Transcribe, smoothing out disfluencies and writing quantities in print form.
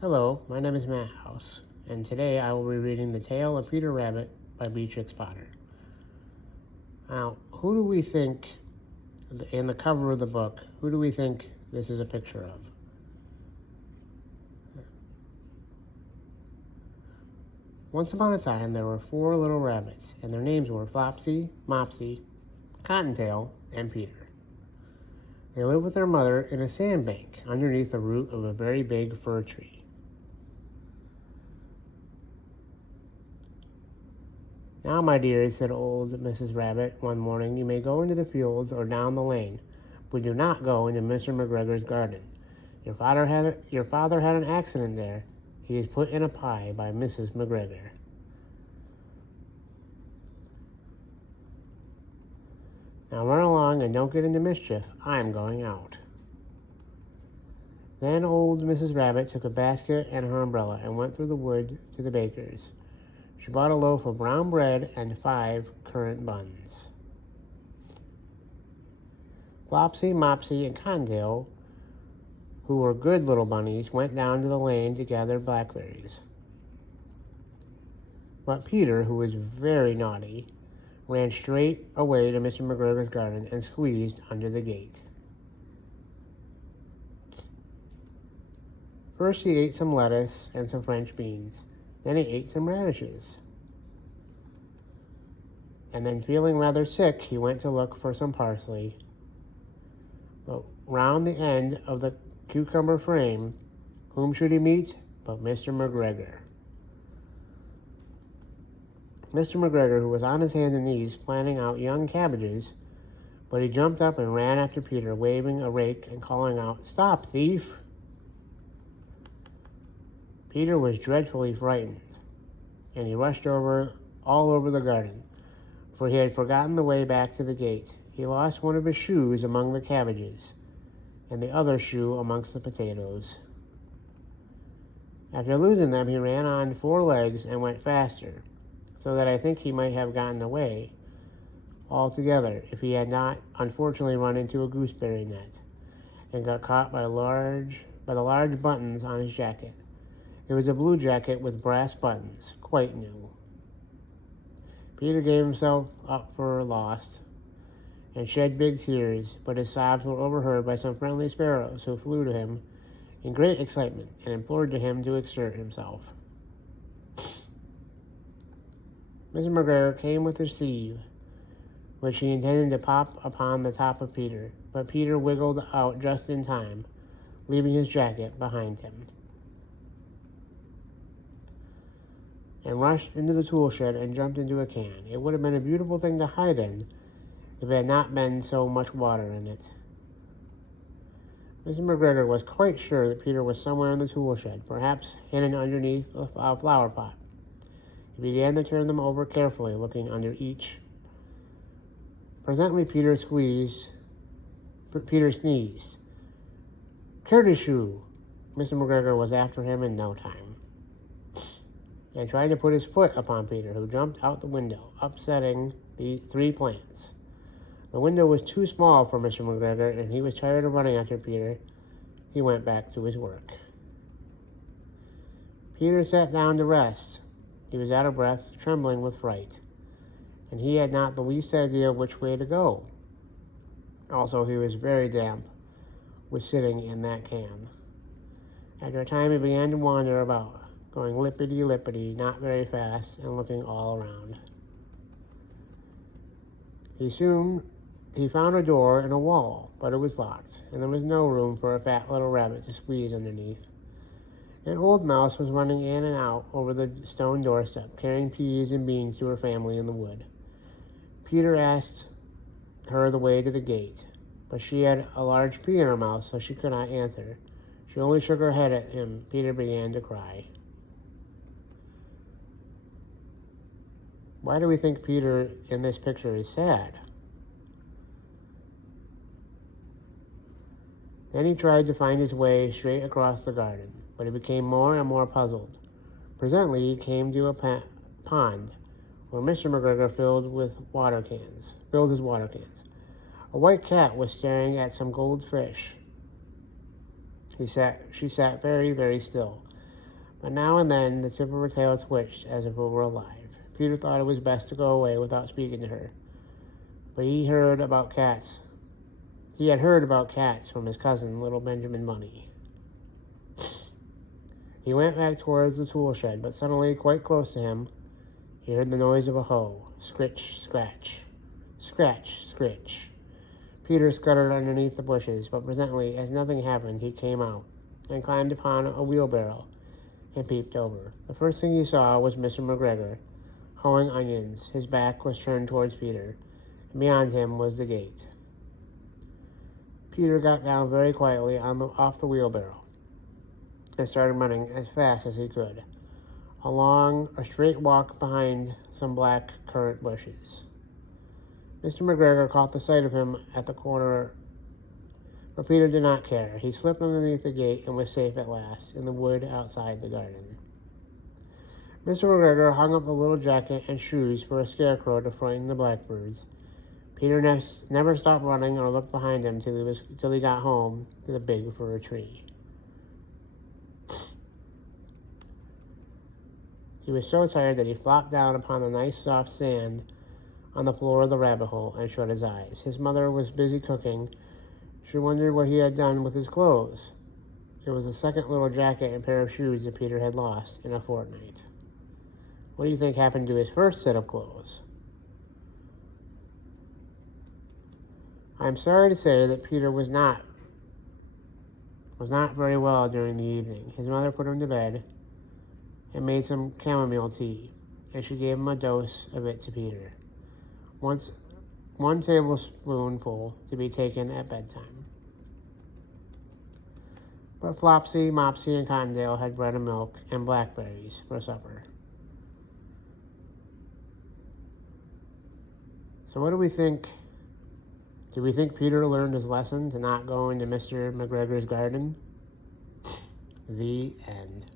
Hello, my name is Matt House, and today I will be reading The Tale of Peter Rabbit by Beatrix Potter. Now, who do we think, in the cover of the book, who do we think this is a picture of? Once upon a time, there were 4 little rabbits, and their names were Flopsy, Mopsy, Cottontail, and Peter. They lived with their mother in a sandbank underneath the root of a very big fir tree. "Now, my dears," said old Mrs. Rabbit one morning, "you may go into the fields or down the lane, but do not go into Mr. McGregor's garden. Your father had an accident there. He is put in a pie by Mrs. McGregor. Now run along and don't get into mischief. I am going out." Then old Mrs. Rabbit took a basket and her umbrella and went through the wood to the baker's. She bought a loaf of brown bread and 5 currant buns. Flopsy, Mopsy, and Cottontail, who were good little bunnies, went down to the lane to gather blackberries. But Peter, who was very naughty, ran straight away to Mr. McGregor's garden and squeezed under the gate. First he ate some lettuce and some French beans. Then he ate some radishes. And then, feeling rather sick, he went to look for some parsley. But round the end of the cucumber frame, whom should he meet but Mr. McGregor? Mr. McGregor, who was on his hands and knees planting out young cabbages, but he jumped up and ran after Peter, waving a rake and calling out, "Stop, thief!" Peter was dreadfully frightened, and he rushed all over the garden, for he had forgotten the way back to the gate. He lost one of his shoes among the cabbages, and the other shoe amongst the potatoes. After losing them, he ran on 4 legs and went faster, so that I think he might have gotten away altogether if he had not unfortunately run into a gooseberry net, and got caught by the large buttons on his jacket. It was a blue jacket with brass buttons, quite new. Peter gave himself up for lost and shed big tears, but his sobs were overheard by some friendly sparrows who flew to him in great excitement and implored him to exert himself. Mr. McGregor came with his sieve, which he intended to pop upon the top of Peter, but Peter wiggled out just in time, leaving his jacket behind him, and rushed into the tool shed and jumped into a can. It would have been a beautiful thing to hide in if there had not been so much water in it. Mr. McGregor was quite sure that Peter was somewhere in the tool shed, perhaps hidden underneath a flower pot. He began to turn them over carefully, looking under each. Presently Peter sneezed. "Curtishoe!" Mr. McGregor was after him in no time, and tried to put his foot upon Peter, who jumped out the window, upsetting the 3 plants. The window was too small for Mr. McGregor, and he was tired of running after Peter. He went back to his work. Peter sat down to rest. He was out of breath, trembling with fright, and he had not the least idea which way to go. Also, he was very damp with sitting in that can. After a time, he began to wander about, going lippity-lippity, not very fast, and looking all around. He found a door in a wall, but it was locked, and there was no room for a fat little rabbit to squeeze underneath. An old mouse was running in and out over the stone doorstep, carrying peas and beans to her family in the wood. Peter asked her the way to the gate, but she had a large pea in her mouth, so she could not answer. She only shook her head at him. Peter began to cry. Why do we think Peter in this picture is sad? Then he tried to find his way straight across the garden, but he became more and more puzzled. Presently he came to a pond where Mr. McGregor filled his water cans. A white cat was staring at some goldfish. She sat very, very still, But now and then the tip of her tail twitched as if it were alive. Peter thought it was best to go away without speaking to her. But he had heard about cats from his cousin, little Benjamin Bunny. He went back towards the tool shed, but suddenly, quite close to him, he heard the noise of a hoe. Scritch, scratch. Scratch, scritch. Peter scuttered underneath the bushes, but presently, as nothing happened, he came out and climbed upon a wheelbarrow and peeped over. The first thing he saw was Mr. McGregor, hoeing onions. His back was turned towards Peter, and beyond him was the gate. Peter got down very quietly off the wheelbarrow and started running as fast as he could, along a straight walk behind some black currant bushes. Mr. McGregor caught the sight of him at the corner, but Peter did not care. He slipped underneath the gate and was safe at last, in the wood outside the garden. Mr. McGregor hung up a little jacket and shoes for a scarecrow to frighten the blackbirds. Peter never stopped running or looked behind him till he got home to the big fir tree. He was so tired that he flopped down upon the nice soft sand on the floor of the rabbit hole and shut his eyes. His mother was busy cooking. She wondered what he had done with his clothes. It was the second little jacket and pair of shoes that Peter had lost in a fortnight. What do you think happened to his first set of clothes? I'm sorry to say that Peter was not very well during the evening. His mother put him to bed and made some chamomile tea, and she gave him a dose of it to Peter. One tablespoonful to be taken at bedtime. But Flopsy, Mopsy, and Cottondale had bread and milk and blackberries for supper. So what do we think? Do we think Peter learned his lesson to not go into Mr. McGregor's garden? The end.